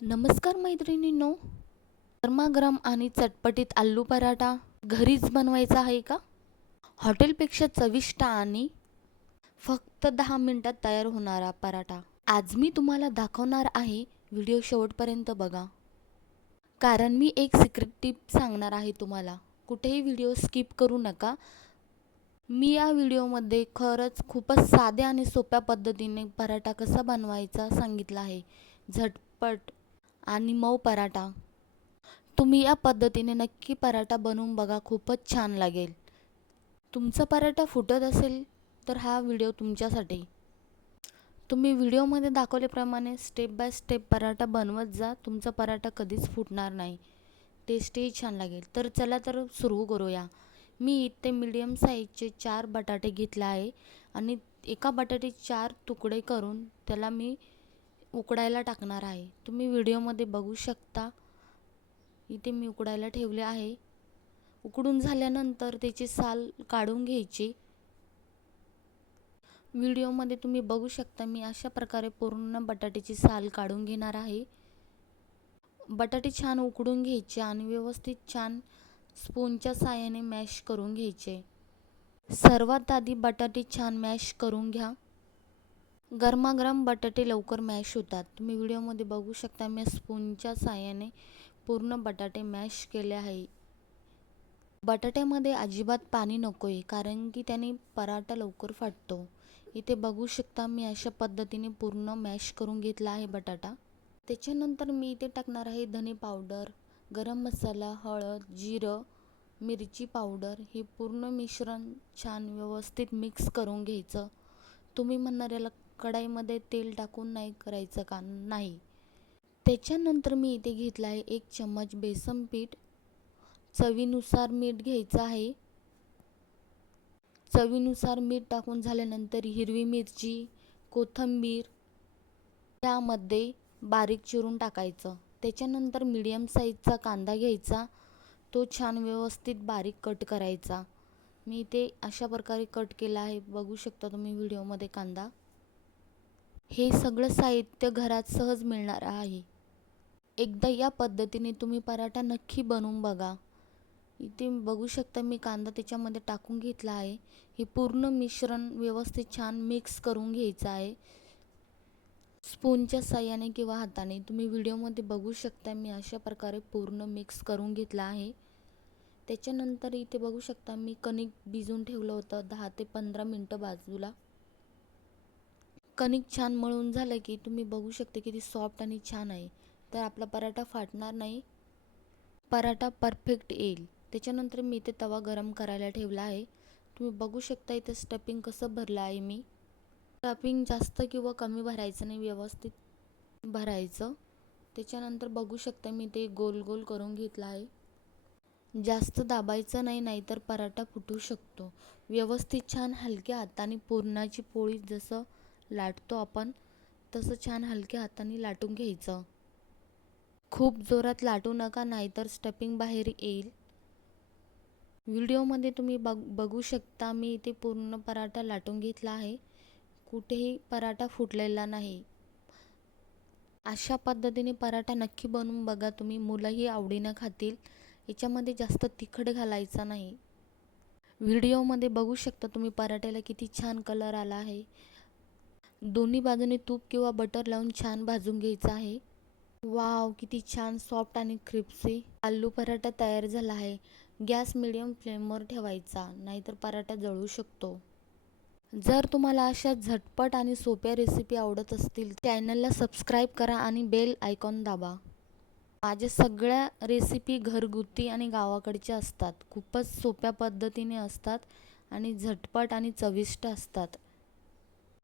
नमस्कार मैत्रिणींनो, गरमागरम आणि चटपटीत आलू पराठा घरीच बनवायचा आहे का? हॉटेलपेक्षा चविष्ट आणि फक्त 10 मिनिटात तयार होणारा पराठा आज मी तुम्हाला दाखवणार आहे. व्हिडिओ शेवटपर्यंत बघा, कारण मी एक सिक्रेट टिप सांगणार आहे तुम्हाला. कुठेही व्हिडिओ स्किप करू नका. मी या व्हिडिओमध्ये खरंच खूपच साध्या आणि सोप्या पद्धतीने पराठा कसा बनवायचा सांगितला आहे. झटपट आणि मऊ पराठा. तुम्ही या पद्धतीने नक्की पराठा बनवून बघा, खूपच छान लागेल. तुमचा पराठा फुटत असेल तर हा व्हिडिओ तुमच्यासाठी. तुम्ही व्हिडिओमध्ये दाखवल्याप्रमाणे स्टेप बाय स्टेप पराठा बनवत जा. तुमचा पराठा कधीच फुटणार नाही, टेस्टही छान लागेल. तर चला तर सुरू करूया. मी इथे मीडियम साईजचे 4 बटाटे घेतले आहे आणि एका बटाट्याचे 4 तुकडे करून त्याला मी उकडायला टाकणार आहे. तुम्ही व्हिडिओमध्ये बघू शकता. इथे मी उकडायला ठेवले आहे. उकडून झाल्यानंतर त्याची साल काढून घ्यायची. व्हिडिओमध्ये तुम्ही बघू शकता मी अशा प्रकारे पूर्ण बटाट्याची साल काढून घेणार आहे. बटाटे छान उकडून घ्यायचे आणि व्यवस्थित छान स्पूनच्या साहाय्याने मॅश करून घ्यायचे. सर्वात आधी बटाटे छान मॅश करून घ्या. गरमागरम बटाटे लवकर मॅश होतात. तुम्ही व्हिडिओमध्ये बघू शकता मी स्पूनच्या साहाय्याने पूर्ण बटाटे मॅश केले आहे. बटाट्यामध्ये अजिबात पाणी नको आहे, कारण की त्याने पराठा लवकर फाटतो. इथे बघू शकता मी अशा पद्धतीने पूर्ण मॅश करून घेतला आहे बटाटा. त्याच्यानंतर मी इथे टाकणार आहे धने पावडर, गरम मसाला, हळद, जिरं, मिरची पावडर. हे पूर्ण मिश्रण छान व्यवस्थित मिक्स करून घ्यायचं. तुम्ही म्हणणार याला कढईमध्ये तेल टाकून नाही करायचं का? नाही. त्याच्यानंतर मी इथे घेतला आहे 1 चम्मच बेसन पीठ. चवीनुसार मीठ घ्यायचं आहे. चवीनुसार मीठ टाकून झाल्यानंतर हिरवी मिरची, कोथिंबीर त्यामध्ये बारीक चिरून टाकायचं. त्याच्यानंतर मीडियम साईजचा कांदा घ्यायचा. तो छान व्यवस्थित बारीक कट करायचा. मी ते अशा प्रकारे कट केला आहे. बघू शकता तुम्ही व्हिडिओमध्ये कांदा. हे सगळं साहित्य घरात सहज मिळणार आहे. एकदा या पद्धतीने तुम्ही पराठा नक्की बनवून बघा. इथे बघू शकता मी कांदा त्याच्यामध्ये टाकून घेतला आहे. हे पूर्ण मिश्रण व्यवस्थित छान मिक्स करून घ्यायचं आहे स्पूनच्या साहाय्याने किंवा हाताने. तुम्ही व्हिडिओमध्ये बघू शकता मी अशा प्रकारे पूर्ण मिक्स करून घेतला आहे. त्याच्यानंतर इथे बघू शकता मी कणिक भिजवून ठेवलं होतं 10 ते 15 मिनटं बाजूला. कणिक छान मळून झालं की तुम्ही बघू शकता किती सॉफ्ट आणि छान आहे. तर आपला पराठा फाटणार नाही, पराठा परफेक्ट येईल. त्याच्यानंतर मी इथे तवा गरम करायला ठेवला आहे. तुम्ही बघू शकता इथे स्टफिंग कसं भरलं आहे मी. स्टफिंग जास्त किंवा कमी भरायचं नाही, व्यवस्थित भरायचं. त्याच्यानंतर बघू शकता मी ते गोल गोल करून घेतला आहे. जास्त दाबायचं नाही, नाहीतर पराठा फुटू शकतो. व्यवस्थित छान हलक्या हाताने पुरणाची पोळी जसं लाटतो आपण तसं छान हलक्या हाताने लाटून घ्यायचं. खूप जोरात लाटू नका, नाहीतर स्टफिंग बाहेर येईल. व्हिडिओमध्ये तुम्ही बघू शकता मी इथे पूर्ण पराठा लाटून घेतला आहे. कुठेही पराठा फुटलेला नाही. अशा पद्धतीने पराठा नक्की बनवून बघा तुम्ही. मुलंही आवडीनं खातील. याच्यामध्ये जास्त तिखट घालायचा नाही. व्हिडिओमध्ये बघू शकता तुम्ही पराठ्याला किती छान कलर आला आहे. दोन्ही बाजूने तूप किंवा बटर लावून छान भाजून घ्यायचं आहे. वाव, किती छान सॉफ्ट आणि क्रिस्पी आलू पराठा तयार झाला आहे. गॅस मिडियम फ्लेमवर ठेवायचा, नाहीतर पराठा जळू शकतो. जर तुम्हाला अशा झटपट आणि सोप्या रेसिपी आवडत असतील चॅनलला सबस्क्राईब करा आणि बेल आयकॉन दाबा. माझ्या सगळ्या रेसिपी घरगुती आणि गावाकडच्या असतात. खूपच सोप्या पद्धतीने असतात आणि झटपट आणि चविष्ट असतात.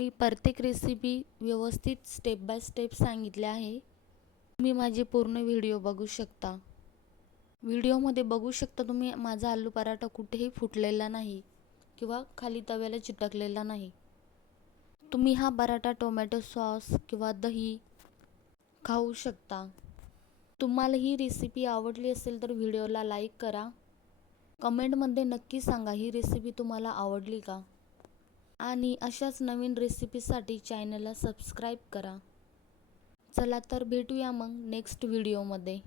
मी प्रत्येक रेसिपी व्यवस्थित स्टेप बाय स्टेप सांगितले आहे. तुम्ही माझे पूर्ण व्हिडिओ बघू शकता. व्हिडिओमध्ये बघू शकता तुम्ही माझा आलू पराठा कुठेही फुटलेला नाही किंवा खाली तव्याला चिटकलेला नाही. तुम्ही हा पराठा टोमॅटो सॉस किंवा दही खाऊ शकता. तुम्हाला ही रेसिपी आवडली असेल तर व्हिडिओला लाईक करा. कमेंटमध्ये नक्की सांगा ही रेसिपी तुम्हाला आवडली का? आणि अशाच नवीन रेसिपीसाठी चॅनलला सबस्क्राईब करा. चला तर भेटूया मग नेक्स्ट व्हिडिओमध्ये.